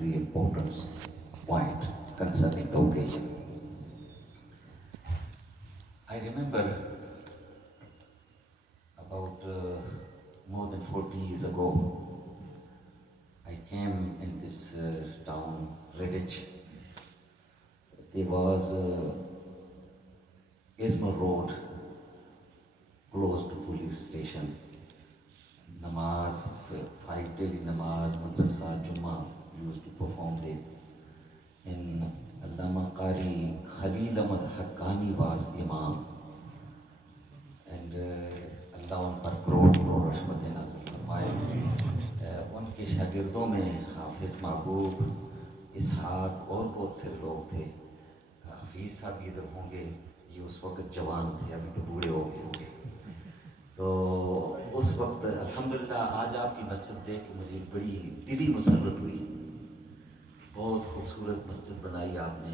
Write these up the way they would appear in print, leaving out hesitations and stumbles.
very important point concerning the occasion. I remember about more than 40 years ago, I came in this town, Redditch. There was Ismail Road, close to police station. Namaz, 5 daily namaz, madrasa, Jummah, used to perform there. And Allama Qari Khalil Ahmad Haqqani was Imam. And Allah उन पर करोड़ करोड़ रहमतें नाज़िल फरमाए। उनके शागिर्दों में हाफिज़ महबूब, इसहाक और बहुत से लोग थे। हफीज़ साहब भी इधर होंगे, ये उस वक्त जवान थे, अभी तो बूढ़े हो गए होंगे। तो उस वक्त अल्हम्दुलिल्लाह आज आपकी मस्जिद देख के मुझे बड़ी दिली मुसर्रत हुई। बहुत खूबसूरत मस्जिद बनाई आपने,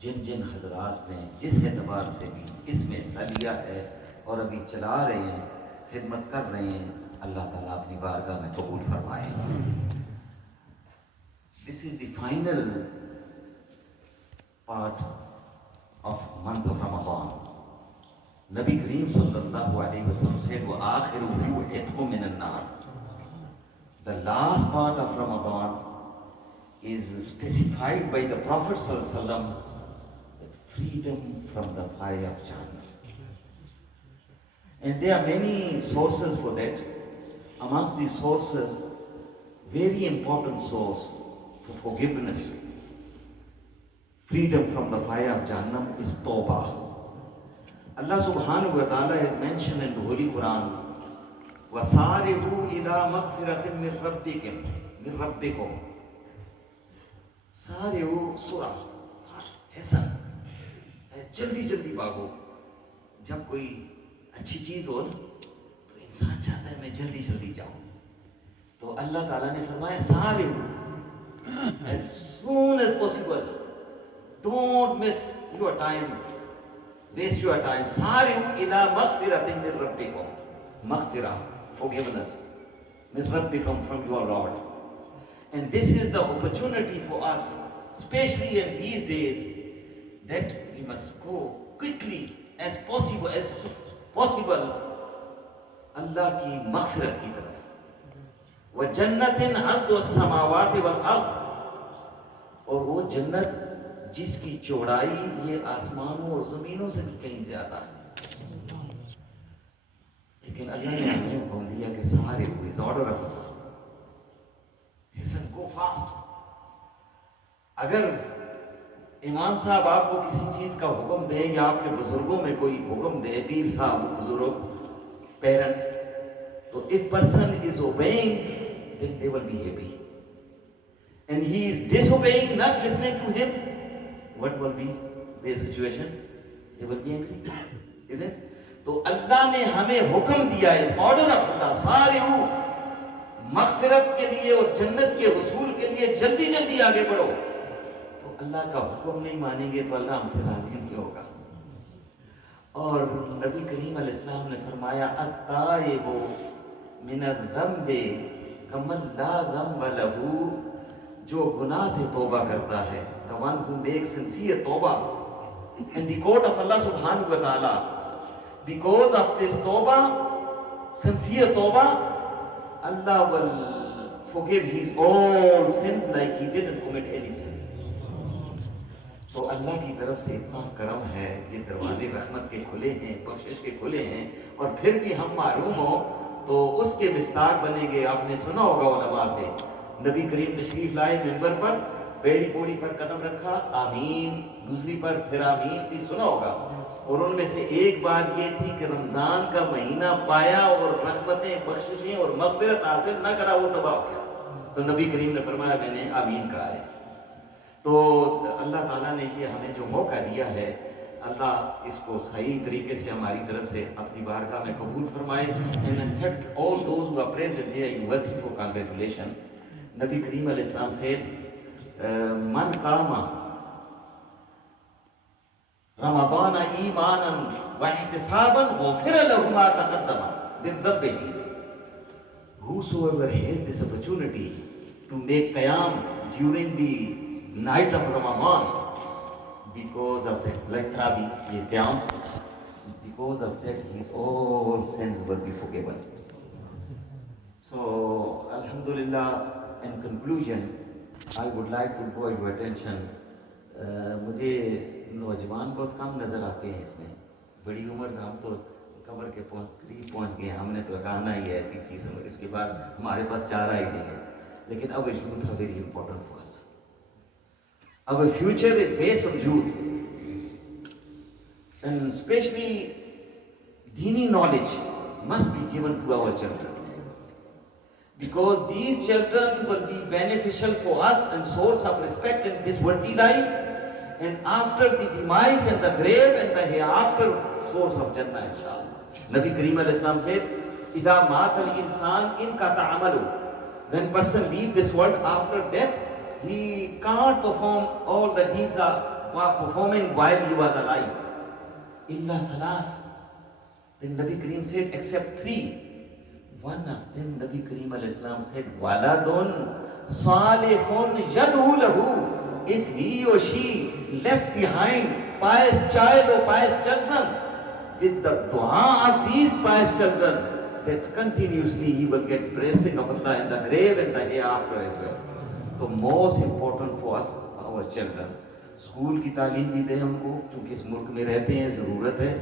जिन जिन हजरात ने जिस एतबार से भी इसमें हिस्सा लिया है और अभी चला रहे हैं, खिदमत कर रहे हैं, अल्लाह ताला अपनी बारगाह में कबूल फरमाए। This is the final part of month of Ramzan. नबी करीम सल्लल्लाहु अलैहि वसल्लम said wa akhiru itqu minan nar. The last part of Ramadan is specified by the Prophet sallallahu alaihi wasallam, freedom from the fire of Jahannam. And there are many sources for that. Amongst these sources, very important source for forgiveness, freedom from the fire of Jahannam, is Tawbah. Allah subhanahu wa ta'ala has mentioned in the Holy Quran, وَسَارِعُوا إِلَى مَغْفِرَةٍ مِّن رَبِّكُمْ. सारिउ सुरा, fast, Hesson, जल्दी जल्दी भागो। जब कोई अच्छी चीज हो तो इंसान चाहता है मैं जल्दी जल्दी जाऊं। तो अल्लाह ताला ने फरमाया सारिउ, as soon as possible, don't miss your time, waste your time. सारिउ इला मग़फ़िरतिन मिन रब्बिकुम, मग़फ़िरा, forgiveness, min rabbikum, from your Lord. And this is the opportunity for us, especially in these days, that we must go quickly as possible Allah की मग़फ़िरत की तरफ। व जन्नतिन अर्दु अस्समावाति वल अर्द, और वो जन्नत जिसकी चौड़ाई ये आसमानों और जमीनों से भी कहीं ज्यादा है। लेकिन अल्लाह ने हमें हुक्म दिया कि सारे is order of Allah, go fast. अगर इमाम साहब आपको किसी चीज का हुक्म दे या आपके बुजुर्गों में कोई हुक्म दे, पीर साहब, बुजुर्ग, पेरेंट्स, तो if person is obeying then they will be happy, and he is disobeying, not listening to him, what will be their situation? They will be angry, isn't it? तो अल्लाह ने हमें हुक्म दिया, इस ऑर्डर ऑफ अल्लाह, सारे मग़फ़िरत के लिए और जन्नत के हुसूल के लिए जल्दी जल्दी आगे बढ़ो। तो अल्लाह का हुक्म नहीं मानेंगे तो अल्लाह हमसे राजी नहीं होगा। और नबी करीम अलैहिस्सलाम ने फरमाया, अत्ताइबु मिनज़्ज़म्बि कमन ला ज़म्ब लहू, जो गुनाह से तौबा करता है, the one who makes sincere तौबा in the court of Allah subhanahu wa ta'ala, because of this tawbah, sincere tawbah, Allah will forgive his all sins like he didn't commit any sin. तो अल्लाह की तरफ से इतना करम है, ये दरवाजे रहमत के खुले हैं, बख्शिश के खुले हैं, और फिर भी हम मारूम हो तो उसके विस्तार बनेंगे। आपने सुना होगा उलमा से, नबी करीम तशरीफ लाए, मिंबर पर बेड़ी पौड़ी पर कदम रखा, आमीन, दूसरी पर फिर आमीन, भी सुना होगा। और उनमें से एक बात ये थी कि रमजान का महीना पाया और रहमतें, बख्शिशें और मग़फ़िरत हासिल ना करा, वो तबाह हो गया। तो नबी करीम ने फरमाया मैंने आमीन कहा है। तो अल्लाह ताला ने ये हमें जो मौका दिया है, अल्लाह इसको सही तरीके से हमारी तरफ से अपनी बारगाह में कबूल फरमाए। And in fact all those who are present here, you worth for congratulation. नबी करीम अलैहिस्सलाम सेड, मन कामा रमज़ान ईमानन व इहतिसाबन गुफ़िर लहु मा तक़द्दम मिन ज़म्बिही। Whosoever has this opportunity to make qiyam during the night of Ramadan, because of that, like Trabi, because of that, his all sins will be forgiven. So, Alhamdulillah, in conclusion, I would like to draw your attention. मुझे नौजवान बहुत कम नज़र आते हैं इसमें, बड़ी उम्र हम तो कब्र के करीब पहुँच गए, हमने तो कहना ही है ऐसी चीज़, इसके बाद हमारे पास चारा ही नहीं है. लेकिन our youth are very important for us. Our future is based on youth, and especially dini knowledge must be given to our children, because these children will be beneficial for us and source of respect in this worldly life, and after the demise and the grave and the hereafter, source of Jannah, inshallah. Nabi Kareem alayhi salam said, "Ida mat al-insan inqata amalu." When person leave this world after death, he can't perform all the deeds are performing while he was alive. Illa thalas. Then Nabi Kareem said, except three. One of them, Nabi Kareem alayhi salam said, "Waladun salihun yad'u lahu." If he or she left behind pious child or pious children, with the dua of these pious children, that continuously he will get blessing of Allah in the grave and the hereafter as well. So most important for us, our children. School की तालीम भी दें हमको, क्योंकि इस मुल्क में रहते हैं, ज़रूरत है,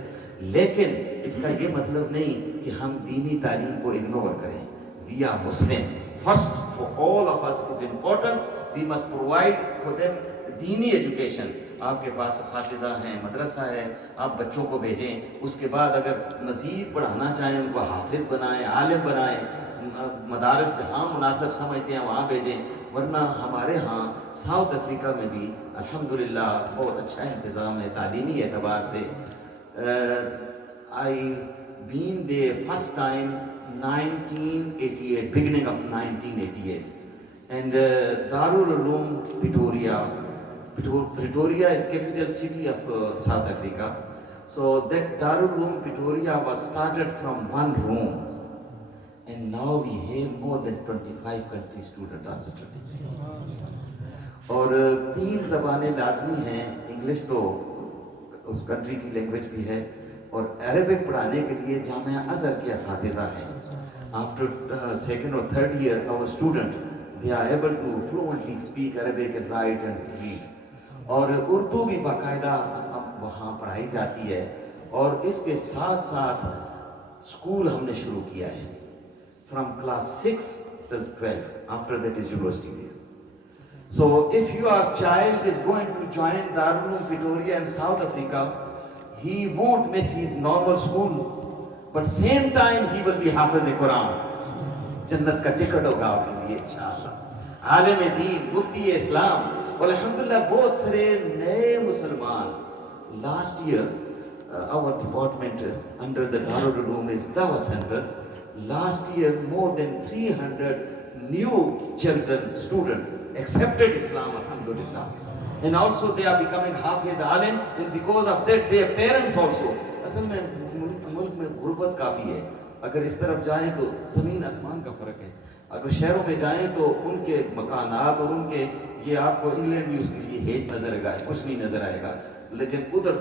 लेकिन इसका ये मतलब नहीं कि हम दीनी तालीम को इग्नोर करें. We are Muslim. First, for all of us is important. We must provide for them दीनी एजुकेशन. आपके पास असातिज़ा हैं, मदरसा है, आप बच्चों को भेजें. उसके बाद अगर मज़ीद पढ़ाना चाहें, उनको हाफिज़ बनाएं, आलिम बनाएं, मदारस जहाँ मुनासिब समझते हैं वहाँ भेजें. वरना हमारे यहाँ साउथ अफ्रीका में भी अल्हम्दुलिल्लाह बहुत अच्छा इंतज़ाम है तालीमी एतबार से. I been there first time 1988, beginning of 1988, and Darul Uloom Pretoria is capital city of South Africa. So that Darul Uloom Pretoria was started from one room, and now we have more than 25 country students are studying. और 3 ज़बानें लाजमी हैं. English तो उस country की language भी है, और Arabic पढ़ाने के लिए जामिया अज़हर के असातिज़ा हैं. After second or third year, our student they are able to fluently speak Arabic and write and read. और उर्दू भी बाकायदा वहाँ पढ़ाई जाती है. और इसके साथ साथ स्कूल हमने शुरू किया है from class 6 till 12. After that is university there. So if your child is going to join Darul Uloom Pretoria in South Africa, he won't miss his normal school, but same time he will be Hafiz-e-Quran. जन्नत का ticket होगा आपके लिए इंशाअल्लाह. आलिम दीन, मुफ्ती इस्लाम, और अल्हम्दुलिल्लाह बहुत सारे नए मुसलमान. Last year, our department under the Darul Uloom is Dawah Center. Last year, more than 300 new children, students, accepted Islam, alhamdulillah. And also they are becoming Hafiz Alim, and because of that their parents also. असल में मुल्क में गुर्बत काफ़ी है. अगर इस तरफ जाएं तो ज़मीन आसमान का फ़र्क है. अगर शहरों में जाएं तो उनके मकानात और उनके, ये आपको इंग्लैंड में उसके लिए हेज नज़र आएगा, कुछ नहीं नज़र आएगा. लेकिन उधर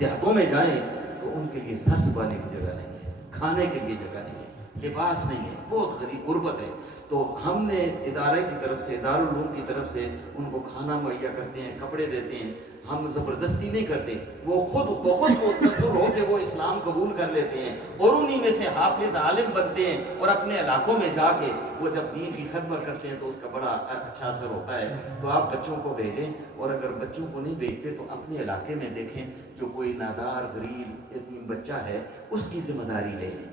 देहातों में जाएं तो उनके लिए सर छुपाने की जगह नहीं है, खाने के लिए जगह नहीं है, लिबास नहीं है, बहुत गरीब गुर्बत है. तो हमने इदारे की तरफ से, दारुल उलूम की तरफ से उनको खाना मुहैया करते हैं, कपड़े देते हैं. हम ज़बरदस्ती नहीं करते, वो खुद बहुत मुतअस्सिर हो के वो इस्लाम कबूल कर लेते हैं और उन्हीं में से हाफिज आलिम बनते हैं. और अपने इलाकों में जाके वो जब दीन की खिदमत करते हैं तो उसका बड़ा अच्छा असर होता है. तो आप बच्चों को भेजें, और अगर बच्चों को नहीं भेजते तो अपने इलाके में देखें जो कोई नादार गरीब यतीम बच्चा है उसकी जिम्मेदारी ले लें.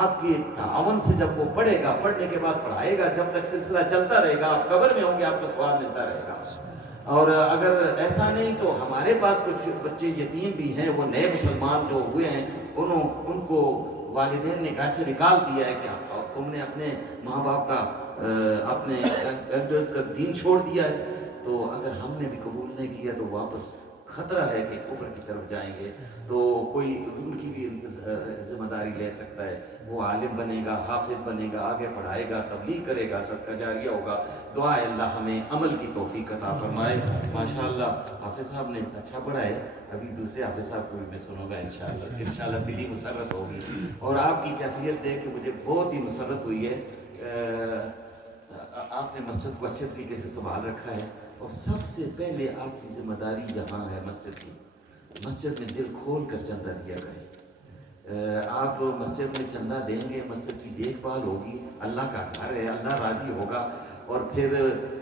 आपके तावन से जब वो पढ़ेगा, पढ़ने के बाद पढ़ाएगा, जब तक सिलसिला चलता रहेगा, आप कब्र में होंगे, आपको सवाब मिलता रहेगा. और अगर ऐसा नहीं तो हमारे पास कुछ बच्चे यतीम भी हैं, वो नए मुसलमान जो हुए हैं, उनको वालिदैन ने घर से निकाल दिया है कि तुमने अपने माँ बाप का, अपने एल्डर्स का दीन छोड़ दिया है. तो अगर हमने भी कबूल नहीं किया तो वापस ख़तरा है कि कुफ्र की तरफ जाएंगे, तो कोई उनकी भी जिम्मेदारी ले सकता है। वो आलिम बनेगा, हाफिज़ बनेगा, आगे पढ़ाएगा, तबलीग करेगा, सदका जारिया होगा। दुआ है अल्लाह हमें अमल की तौफीक अता फरमाए। माशाअल्लाह हाफिज़ साहब ने अच्छा पढ़ा है। अभी दूसरे हाफिज़ साहब को भी मैं सुनूंगा इंशाअल्लाह दिली मुसर्रत होगी। और आपकी कैफियत देख के मुझे बहुत ही मुसर्रत हुई है। आपने मस्जिद को अच्छे तरीके से संभाल रखा है, और सबसे पहले आपकी जिम्मेदारी यहाँ है मस्जिद की। मस्जिद में दिल खोल कर चंदा दिया करें। आप मस्जिद में चंदा देंगे, मस्जिद की देखभाल होगी, अल्लाह का घर है, अल्लाह राज़ी होगा। और फिर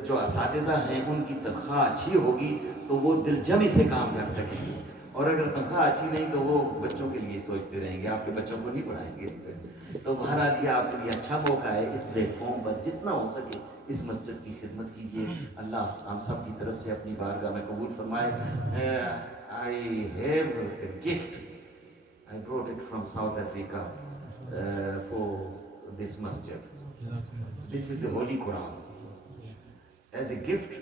जो असातिज़ा हैं उनकी तनख्वाह अच्छी होगी तो वो दिलजमी से काम कर सकेंगे। और अगर तनख्वाह अच्छी नहीं तो वो बच्चों के लिए सोचते रहेंगे, आपके बच्चों को नहीं पढ़ाएंगे। तो बहरहाल ये आपके लिए अच्छा मौका है, इस प्लेटफॉर्म पर जितना हो सके इस मस्जिद की खिदमत कीजिए। अल्लाह हम सब की तरफ से अपनी बारगाह में कबूल फरमाए। I have a gift. I brought it from South Africa for this masjid. This is the Holy Quran. As a gift,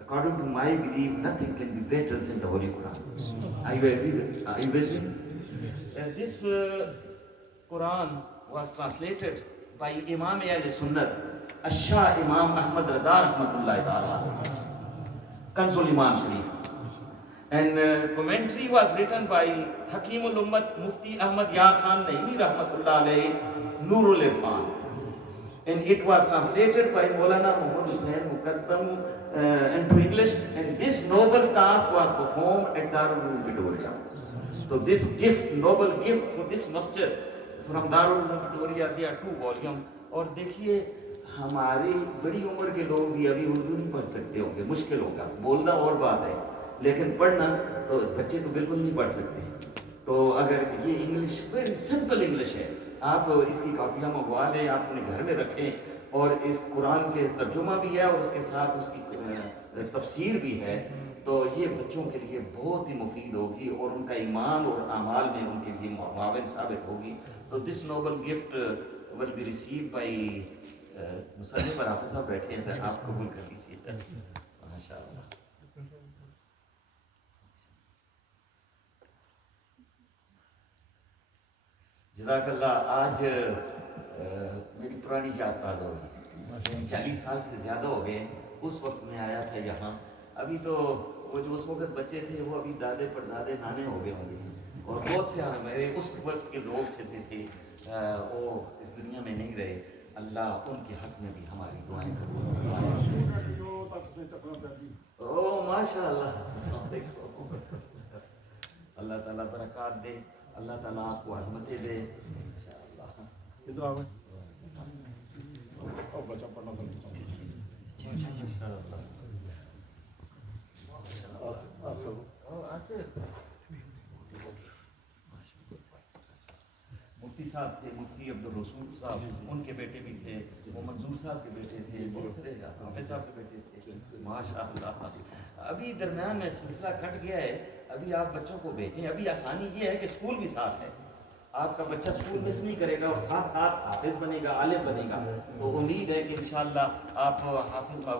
according to my belief, nothing can be better than the Holy Quran. Are you agree with? Are you with me? This Quran was translated by Imam Ahl-Sunnah, Ashah Imam Ahmad Raza Rahmatullahi Ta'ala, Kanzul Iman Sharif. And commentary was written by Hakimul Ummat Mufti Ahmad Yar Khan Naimi Rahmatullah Alayhi, Nurul Irfan. And it was translated by Maulana Muhammad Hussain Muqaddam into English, and this noble task was performed at Darul Uloom Pretoria. So this gift, noble gift for this masjid from Darul Uloom Pretoria, there are 2 volumes. और देखिए हमारी बड़ी उम्र के लोग भी अभी उर्दू नहीं पढ़ सकते होंगे, मुश्किल होगा, बोलना और बात है, लेकिन पढ़ना तो बच्चे तो बिल्कुल नहीं पढ़ सकते। तो अगर ये इंग्लिश वेरी सिंपल इंग्लिश है, आप इसकी कापियाँ मंगवा लें, आप अपने घर में रखें, और इस कुरान के तर्जुमा भी है और उसके साथ उसकी तफसीर भी है। तो ये बच्चों के लिए बहुत ही मुफीद होगी और उनका ईमान और आमाल में उनके लिए मुआविन साबित होगी। तो this noble gift will be receive by मुसल्ले पर हाफिज़ साहब बैठे हैं, आप कबूल कर लीजिए माशाअल्लाह। जज़ाकल्लाह। आज मेरी पुरानी याद ताज़ा हुई, 40 साल से ज़्यादा हो गए। उस वक्त मैं आया था यहाँ, अभी तो वो जो उस वक्त बच्चे थे वो अभी दादे परदादे नाने हो गए होंगे, और बहुत से मेरे उस वक्त के लोग थे वो इस दुनिया में नहीं रहे। अल्लाह उनके हक में भी हमारी दुआएं कबूल फरमाए। ओ माशाअल्लाह, अल्लाह ताला बरकत दे, अल्लाह ताला आपको अज़मतें दे इंशाअल्लाह। इधर आओ और बच्चा पढ़ना मुफ्ती साहब थे, मुफ्ती अब्दुल रसूल साहब, उनके बेटे भी थे, वो मंजूर साहब के बेटे थे, बहुत सारे हाफिज़ साहब के बेटे थे माशाअल्लाह। अभी दरमियान में सिलसिला कट गया है, अभी आप बच्चों को भेजें। अभी आसानी ये है कि स्कूल भी साथ है, आपका बच्चा स्कूल मिस नहीं करेगा और साथ साथ हाफिज़ बनेगा, आलिम बनेगा। तो उम्मीद है कि इंशाअल्लाह आप हाफिज़ बाबू